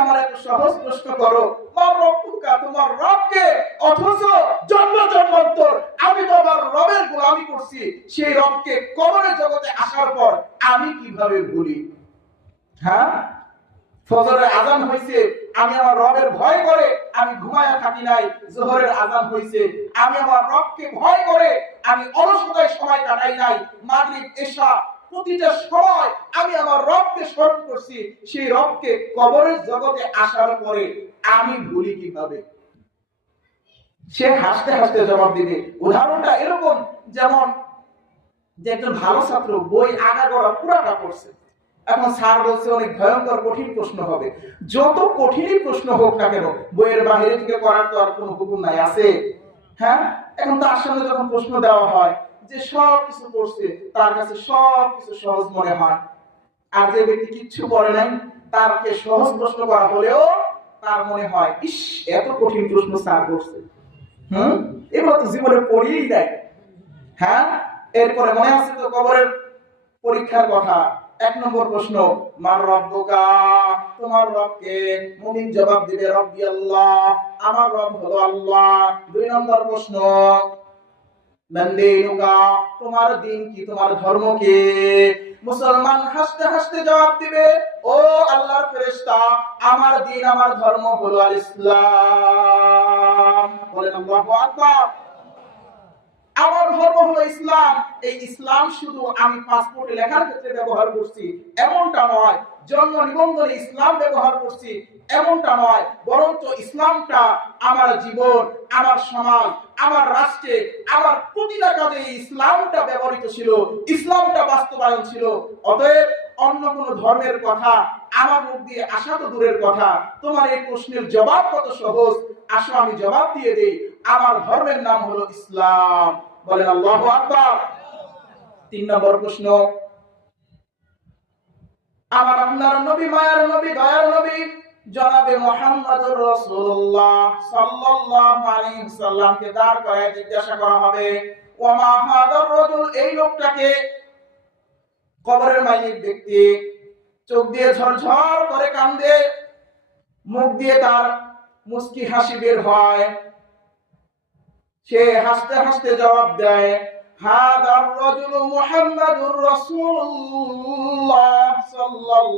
আমার এত সহজ প্রশ্ন করো, মার রব্বুকা, তোমার রবকে, অথচ জন্ম জন্মান্তর আমি তো আমার রবের গোলামি করছি, সেই রবকে কবরের জগতে আসার পর আমি কিভাবে ভুলি? হ্যাঁ, ফজরের আজান হইছে, আমি আমার রবের ভয় করে আমি ঘুমায়া থাকি নাই। জোহরের আজান হইছে, আমি আমার রবকে ভয় করে আমি অলসতায় সময় কাটাই নাই। মাগরিব, এশা, প্রতিটা সময় আমি আমার রবকে স্মরণ করছি। সেই রবকে কবরের জগতে আসার পরে আমি ভুলি কিভাবে? সে হাসতে হাসতে জবাব দিবে। উদাহরণটা এরকম, যেমন যে একজন ভালো ছাত্র বই আগাগোড়া পুরাটা পড়ছে, এখন স্যার বলছে অনেক ভয়ঙ্কর কঠিন প্রশ্ন হবে। যত কঠিনই প্রশ্ন হোক না কেন, বইয়ের বাইরে থেকে করার তো আর কোনো হুকুম নাই, আছে? হ্যাঁ, এখন তার সামনে যখন প্রশ্ন দেওয়া হয়, যে সব কিছু পড়ছে, তার কাছে সব কিছু সহজ মনে হয়। আর যে ব্যক্তি কিচ্ছু পড়ে নাই, তারকে সহজ প্রশ্ন করা হলেও তার মনে হয়, ইস, এত কঠিন প্রশ্ন স্যার করছে। এবার তো জীবনে পড়িয়েই দেয়। হ্যাঁ, এরপরে মনে আছে তো কবরের পরীক্ষার কথা। 1 নম্বর প্রশ্ন, মার রব্বুকা, তোমার রবকে? মুমিন জবাব দিবে, রব্বি আল্লাহ, আমার রব হলো আল্লাহ। 2 নম্বর প্রশ্ন, মান দীনুকা, তোমার দিন কি, তোমার ধর্ম কি? মুসলমান হাসতে হাসতে জবাব দিবে, ও আল্লাহর ফেরেশতা, আমার দিন, আমার ধর্ম হলো আল ইসলাম। বলেন আল্লাহু আকবার। আমার ধর্ম হলো ইসলাম। এই ইসলাম শুধু আমি পাসপোর্টে লেখার ক্ষেত্রে ব্যবহার করছি এমনটা নয়, জন্ম নিবন্ধনে ইসলাম ব্যবহার করছি এমনটা নয়, বরঞ্চ ইসলামটা আমার জীবন, আমার সমাজ, আমার রাষ্ট্রে, আমার প্রতিটা কাজে ইসলামটা ব্যবহৃত ছিল, ইসলামটা বাস্তবায়ন ছিল। অতএব অন্য কোন ধর্মের কথা আমার মুখ দিয়ে আসা তো দূরের কথা, তোমার এই প্রশ্নের জবাব কত সহজ, আসো আমি জবাব দিয়ে দেই। আমার ধর্মের নাম হলো ইসলাম। বলেন আল্লাহু আকবার। 3 নম্বর প্রশ্ন, আমার আপনার নবী, মায়ার নবী, দয়ার নবী জনাবে মুহাম্মদুর রাসূলুল্লাহ সাল্লাল্লাহু আলাইহি ওয়াসাল্লামকে দাঁড় করায় জিজ্ঞাসা করা হবে, ওয়া মা হাদার রাজুল, এই লোকটাকে? কবরের মালিক ব্যক্তি চোখ দিয়ে ঝরঝর করে কান্দে, মুখ দিয়ে তার মুস্কি হাসি বের হয়, সে হাসতে হাসতে জবাব দেয়, হাদার রাজুল মুহাম্মাদুর রাসূলুল্লাহ সাল্লাল্লাহু